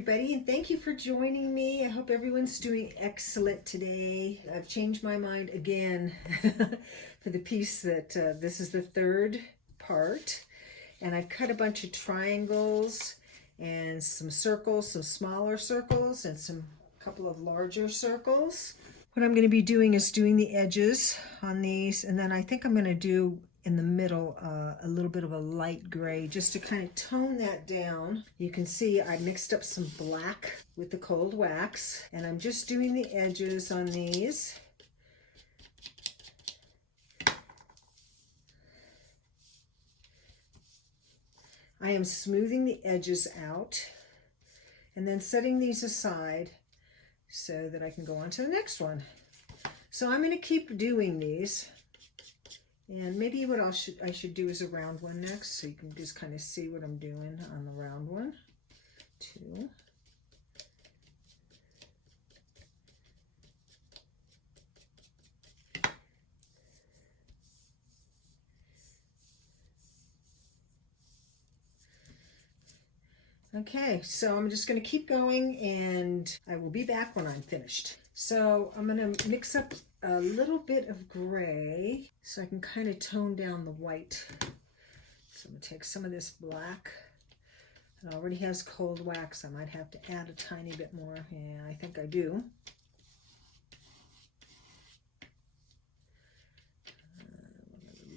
everybody, and thank you for joining me. I hope everyone's doing excellent today. I've changed my mind again for the piece that this is the third part, and I've cut a bunch of triangles and some circles, some smaller circles and some couple of larger circles. What I'm going to be doing is doing the edges on these, and then I think I'm going to do in the middle a little bit of a light gray just to kind of tone that down. You can see I mixed up some black with the cold wax, and I'm just doing the edges on these. I am smoothing the edges out and then setting these aside so that I can go on to the next one. So I'm going to keep doing these. And maybe what I should do is a round one next, so you can just kind of see what I'm doing on the round one. 2. Okay, so I'm just going to keep going, and I will be back when I'm finished. So I'm going to mix up a little bit of gray so I can kind of tone down the white. So I'm going to take some of this black. It already has cold wax. I might have to add a tiny bit more. Yeah, I think I do.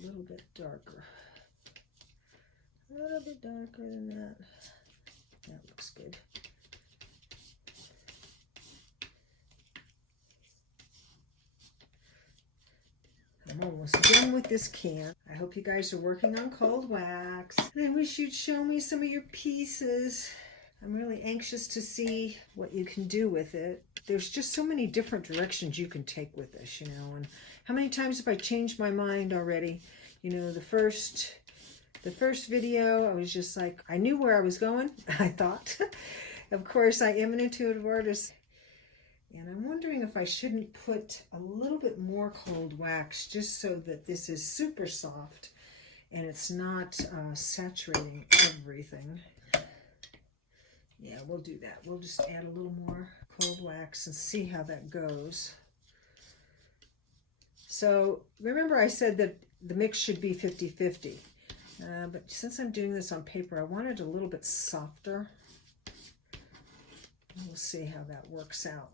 A little bit darker. A little bit darker than that. That looks good. I'm almost done with this can. I hope you guys are working on cold wax. And I wish you'd show me some of your pieces. I'm really anxious to see what you can do with it. There's just so many different directions you can take with this, you know. And how many times have I changed my mind already? You know, the first video, I was just like, I knew where I was going, I thought. Of course, I am an intuitive artist. And I'm wondering if I shouldn't put a little bit more cold wax just so that this is super soft and it's not saturating everything. Yeah, we'll do that. We'll just add a little more cold wax and see how that goes. So remember I said that the mix should be 50-50. But since I'm doing this on paper, I want it a little bit softer. We'll see how that works out.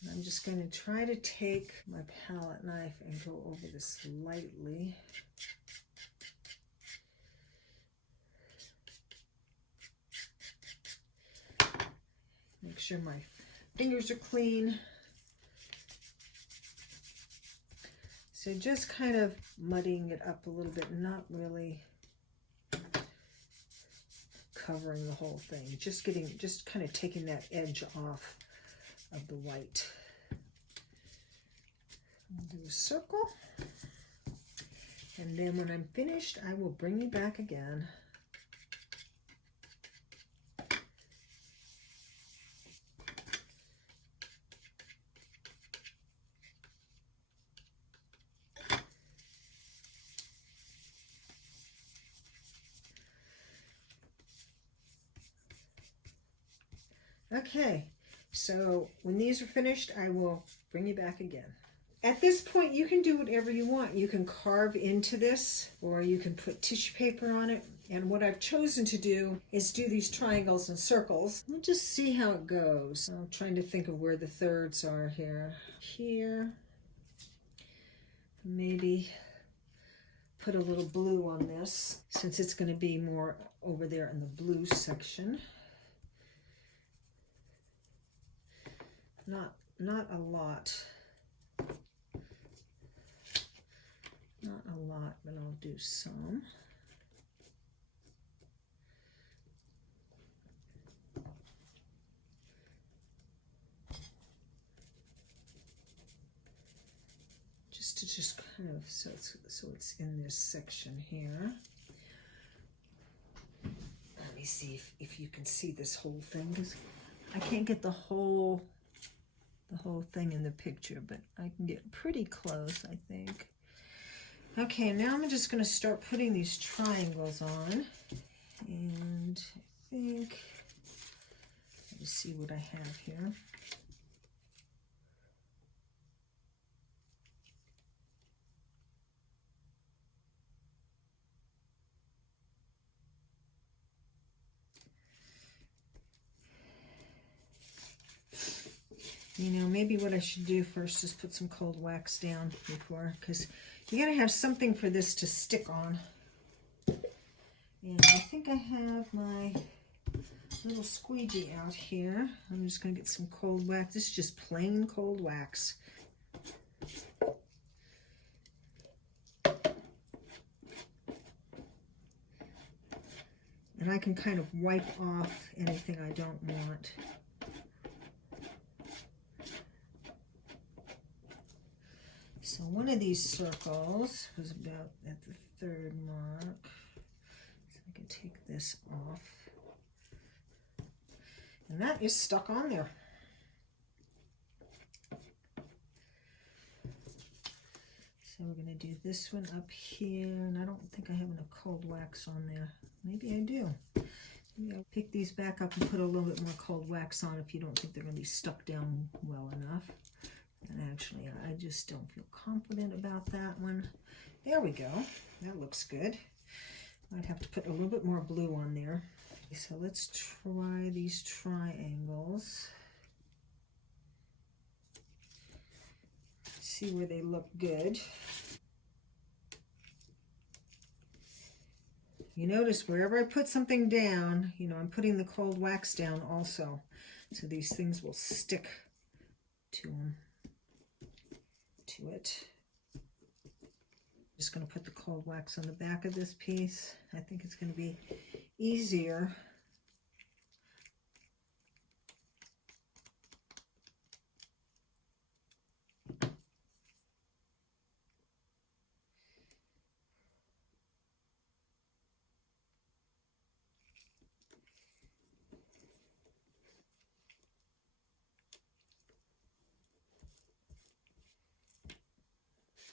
And I'm just going to try to take my palette knife and go over this lightly. Make sure my fingers are clean. So just kind of muddying it up a little bit, not really covering the whole thing. Just kind of taking that edge off of the white. I'll do a circle. And then when I'm finished, I will bring you back again. Okay, so when these are finished, I will bring you back again. At this point, you can do whatever you want. You can carve into this, or you can put tissue paper on it. And what I've chosen to do is do these triangles and circles. We'll just see how it goes. I'm trying to think of where the thirds are here. Here. Maybe put a little blue on this, since it's going to be more over there in the blue section. Not a lot. Not a lot, but I'll do some. Just kind of so it's in this section here. Let me see if you can see this whole thing, because I can't get the whole thing in the picture, but I can get pretty close, I think. Okay, now I'm just going to start putting these triangles on, and I think Let's see what I have here. You know, maybe what I should do first is put some cold wax down before, because you gotta have something for this to stick on. And I think I have my little squeegee out here. I'm just gonna get some cold wax. This is just plain cold wax. And I can kind of wipe off anything I don't want. So one of these circles was about at the 3rd mark. So I can take this off. And that is stuck on there. So we're going to do this one up here. And I don't think I have enough cold wax on there. Maybe I do. Maybe I'll pick these back up and put a little bit more cold wax on if you don't think they're going to be stuck down well enough. And actually, I just don't feel confident about that one. There we go. That looks good. Might have to put a little bit more blue on there. So let's try these triangles. See where they look good. You notice wherever I put something down, you know, I'm putting the cold wax down also. So these things will stick to them. To it. Just going to put the cold wax on the back of this piece. I think it's going to be easier.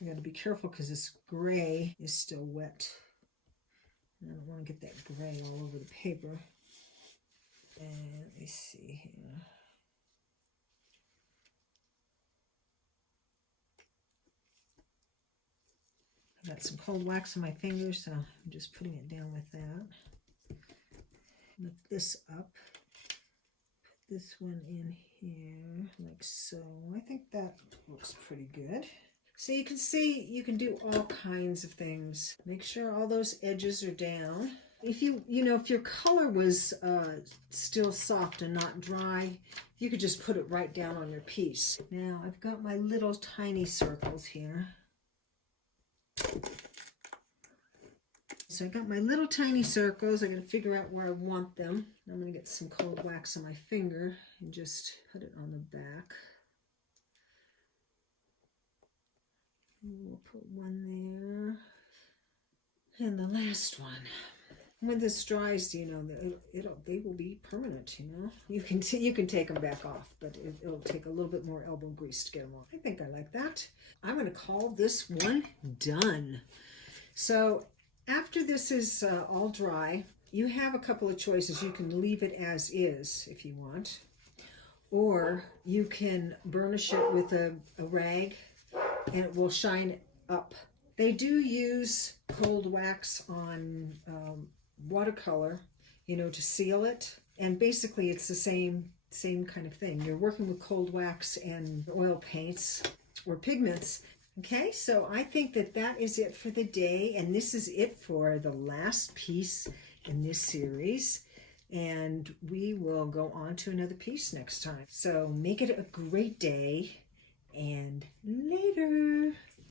You got to be careful because this gray is still wet. And I don't want to get that gray all over the paper. And let me see here. I got some cold wax on my fingers, so I'm just putting it down with that. Lift this up. Put this one in here, like so. I think that looks pretty good. So you can see you can do all kinds of things. Make sure all those edges are down. If if your color was still soft and not dry, you could just put it right down on your piece. Now I've got my little tiny circles here. So I got my little tiny circles. I got to figure out where I want them. I'm going to get some cold wax on my finger and just put it on the back. We'll put one there, and the last one. When this dries, they will be permanent. You can take them back off, but it'll take a little bit more elbow grease to get them off. I think I like that. I'm going to call this one done. So after this is all dry, you have a couple of choices. You can leave it as is if you want, or you can burnish it with a rag and it will shine up. They do use cold wax on watercolor, to seal it. And basically it's the same kind of thing. You're working with cold wax and oil paints or pigments. Okay, so I think that is it for the day. And this is it for the last piece in this series. And we will go on to another piece next time. So make it a great day. And later.